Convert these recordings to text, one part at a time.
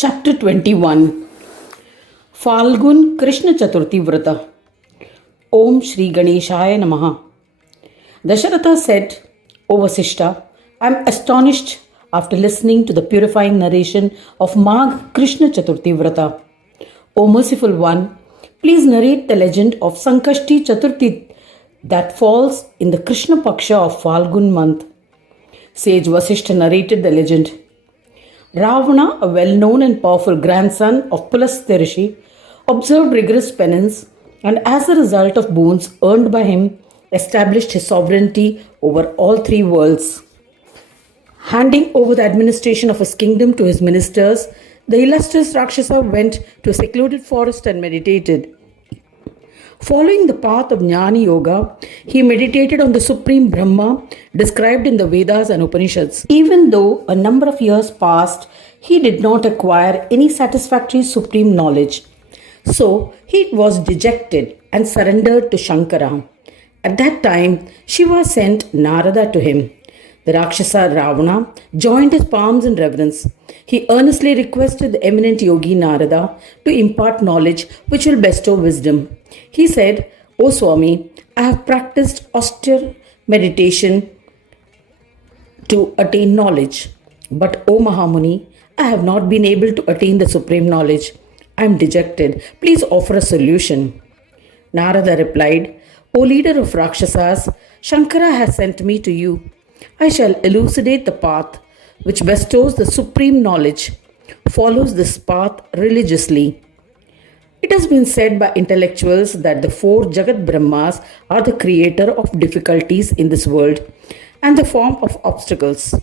Chapter 21 Phalgun Krishna Chaturthi Vrata. Om Shri Ganeshaya Namaha. Dasharatha said, O Vasishta, I am astonished after listening to the purifying narration of Magh Krishna Chaturthi Vrata. O merciful one, please narrate the legend of Sankashti Chaturthi that falls in the Krishna Paksha of Phalgun month. Sage Vasishta narrated the legend. Ravana, a well-known and powerful grandson of Pulasthya Rishi, observed rigorous penance and as a result of boons earned by him, established his sovereignty over all three worlds. Handing over the administration of his kingdom to his ministers, the illustrious Rakshasa went to a secluded forest and meditated. Following the path of Jnana Yoga, he meditated on the Supreme Brahma described in the Vedas and Upanishads. Even though a number of years passed, he did not acquire any satisfactory supreme knowledge. So he was dejected and surrendered to Shankara. At that time, Shiva sent Narada to him. The Rakshasa Ravana joined his palms in reverence. He earnestly requested the eminent yogi Narada to impart knowledge which will bestow wisdom. He said, O Swami, I have practiced austere meditation to attain knowledge. But O Mahamuni, I have not been able to attain the supreme knowledge. I am dejected. Please offer a solution. Narada replied, O leader of Rakshasas, Shankara has sent me to you. I shall elucidate the path which bestows the supreme knowledge. Follows this path religiously. It has been said by intellectuals that the four Jagat Brahmas are the creator of difficulties in this world and the form of obstacles.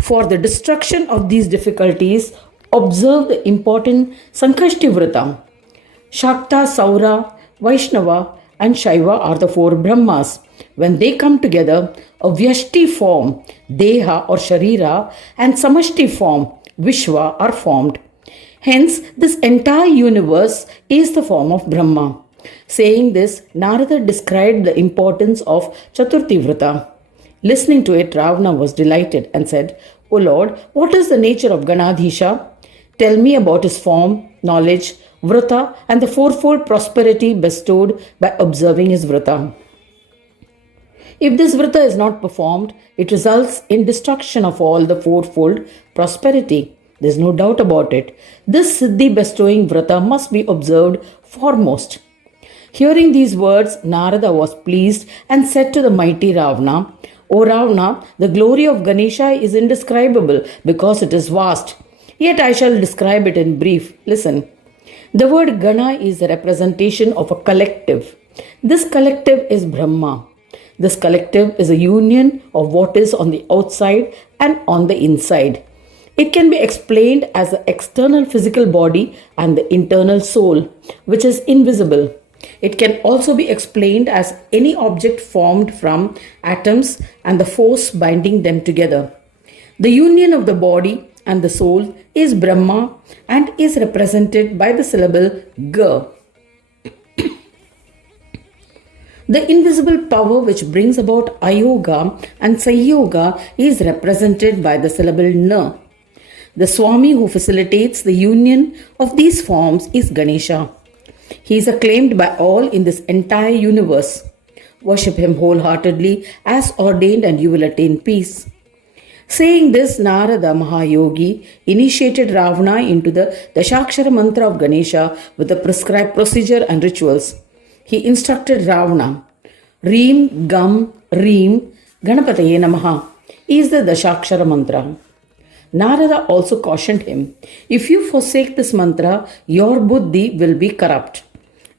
For the destruction of these difficulties, observe the important Sankashti Vrata. Shakta, Saura, Vaishnava and Shaiva are the four Brahmas. When they come together, a Vyashti form, Deha or Sharira, and Samashti form, Vishwa, are formed. Hence, this entire universe is the form of Brahma. Saying this, Narada described the importance of Chaturthi Vrata. Listening to it, Ravana was delighted and said, O Lord, what is the nature of Ganadhisha? Tell me about his form, knowledge, Vrata, and the fourfold prosperity bestowed by observing his Vrata. If this Vrata is not performed, it results in destruction of all the fourfold prosperity. There is no doubt about it. This Siddhi bestowing Vrata must be observed foremost. Hearing these words, Narada was pleased and said to the mighty Ravana, O Ravana, the glory of Ganesha is indescribable because it is vast. Yet I shall describe it in brief. Listen. The word Gana is a representation of a collective. This collective is Brahma. This collective is a union of what is on the outside and on the inside. It can be explained as the external physical body and the internal soul, which is invisible. It can also be explained as any object formed from atoms and the force binding them together. The union of the body and the soul is Brahma and is represented by the syllable Ga. The invisible power which brings about Ayoga and Sayoga is represented by the syllable Na. The Swami who facilitates the union of these forms is Ganesha. He is acclaimed by all in this entire universe. Worship him wholeheartedly as ordained and you will attain peace. Saying this, Narada Mahayogi initiated Ravana into the Dashakshara mantra of Ganesha with the prescribed procedure and rituals. He instructed Ravana, Reem, Gam, Reem, Ganapataye Namaha is the Dashakshara mantra. Narada also cautioned him, if you forsake this mantra, your buddhi will be corrupt.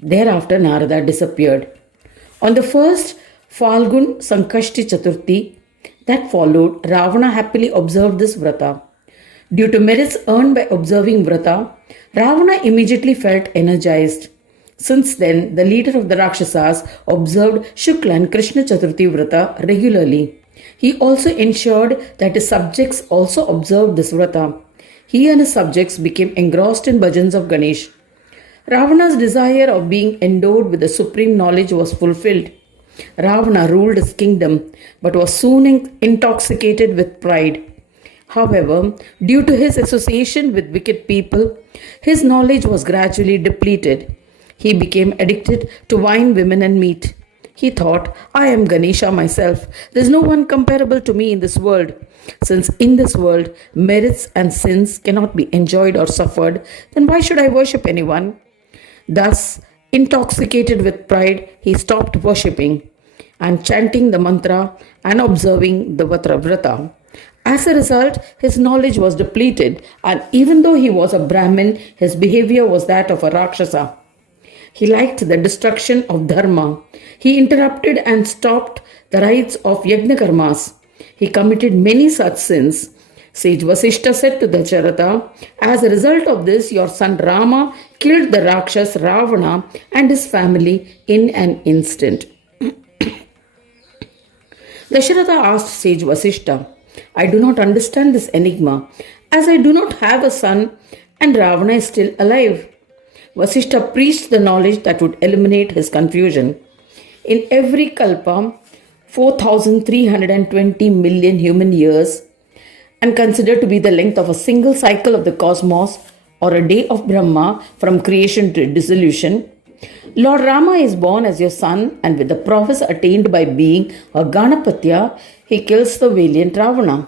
Thereafter, Narada disappeared. On the first Phalgun Sankashti Chaturthi that followed, Ravana happily observed this Vrata. Due to merits earned by observing Vrata, Ravana immediately felt energized. Since then, the leader of the Rakshasas observed Shukla and Krishna Chaturthi Vrata regularly. He also ensured that his subjects also observed this Vrata. He and his subjects became engrossed in bhajans of Ganesh. Ravana's desire of being endowed with the supreme knowledge was fulfilled. Ravana ruled his kingdom but was soon intoxicated with pride. However, due to his association with wicked people, his knowledge was gradually depleted. He became addicted to wine, women, and meat. He thought, I am Ganesha myself. There is no one comparable to me in this world. Since in this world merits and sins cannot be enjoyed or suffered, then why should I worship anyone? Thus, intoxicated with pride, he stopped worshipping and chanting the mantra and observing the Vrata. As a result, his knowledge was depleted, and even though he was a Brahmin, his behavior was that of a Rakshasa. He liked the destruction of dharma. He interrupted and stopped the rites of yajna karmas. He committed many such sins. Sage Vasishta said to Dasharatha, as a result of this, your son Rama killed the Rakshas Ravana and his family in an instant. Dasharatha asked Sage Vasishta, I do not understand this enigma, as I do not have a son and Ravana is still alive. Vasishta preached the knowledge that would eliminate his confusion. In every kalpa, 4,320 million human years, and considered to be the length of a single cycle of the cosmos or a day of Brahma from creation to dissolution, Lord Rama is born as your son, and with the prowess attained by being a Ganapatya, he kills the valiant Ravana.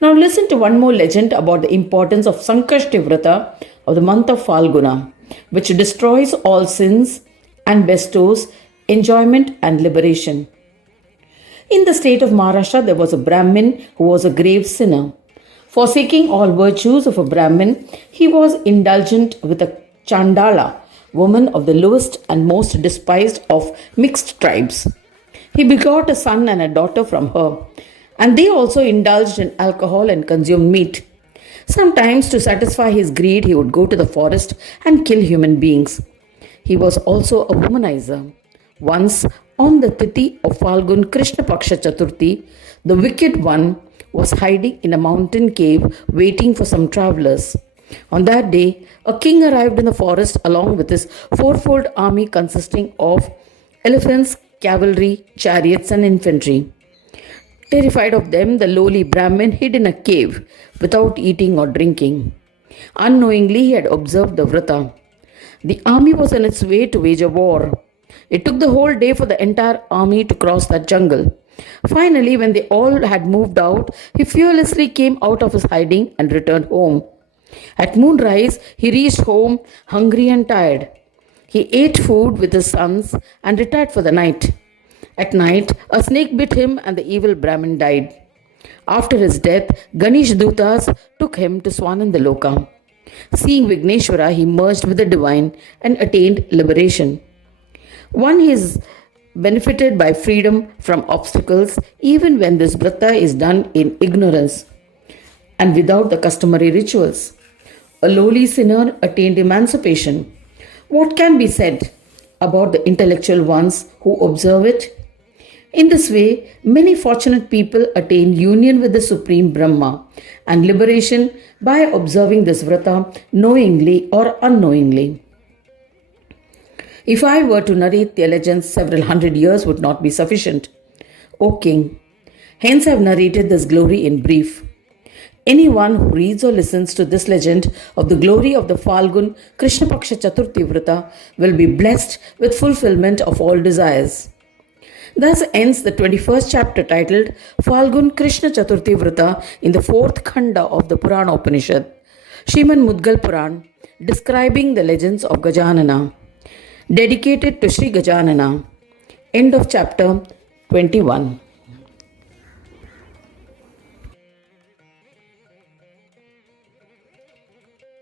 Now listen to one more legend about the importance of Sankashti Vrata of the month of Phalguna, which destroys all sins and bestows enjoyment and liberation. In the state of Maharashtra, there was a Brahmin who was a grave sinner. Forsaking all virtues of a Brahmin, he was indulgent with a Chandala, woman of the lowest and most despised of mixed tribes. He begot a son and a daughter from her, and they also indulged in alcohol and consumed meat. Sometimes, to satisfy his greed, he would go to the forest and kill human beings. He was also a womanizer. Once, on the Tithi of Phalgun Krishna Paksha Chaturthi, the wicked one was hiding in a mountain cave waiting for some travelers. On that day, a king arrived in the forest along with his fourfold army consisting of elephants, cavalry, chariots, and infantry. Terrified of them, the lowly Brahmin hid in a cave without eating or drinking. Unknowingly, he had observed the Vrata. The army was on its way to wage a war. It took the whole day for the entire army to cross that jungle. Finally, when they all had moved out, he fearlessly came out of his hiding and returned home. At moonrise, he reached home hungry and tired. He ate food with his sons and retired for the night. At night, a snake bit him and the evil Brahmin died. After his death, Ganesh Dutas took him to Swanandaloka. Seeing Vigneshwara, he merged with the divine and attained liberation. One is benefited by freedom from obstacles even when this vrata is done in ignorance and without the customary rituals. A lowly sinner attained emancipation. What can be said about the intellectual ones who observe it? In this way, many fortunate people attain union with the Supreme Brahma and liberation by observing this vrata knowingly or unknowingly. If I were to narrate the legends, several hundred years would not be sufficient. O King, hence I have narrated this glory in brief. Anyone who reads or listens to this legend of the glory of the Phalgun Krishna Paksha Chaturthi Vrata will be blessed with fulfillment of all desires. Thus ends the 21st chapter titled Phalgun Krishna Chaturthi Vrata in the 4th Khanda of the Purana Upanishad, Sriman Mudgal Puran, describing the legends of Gajanana. Dedicated to Sri Gajanana. End of chapter 21.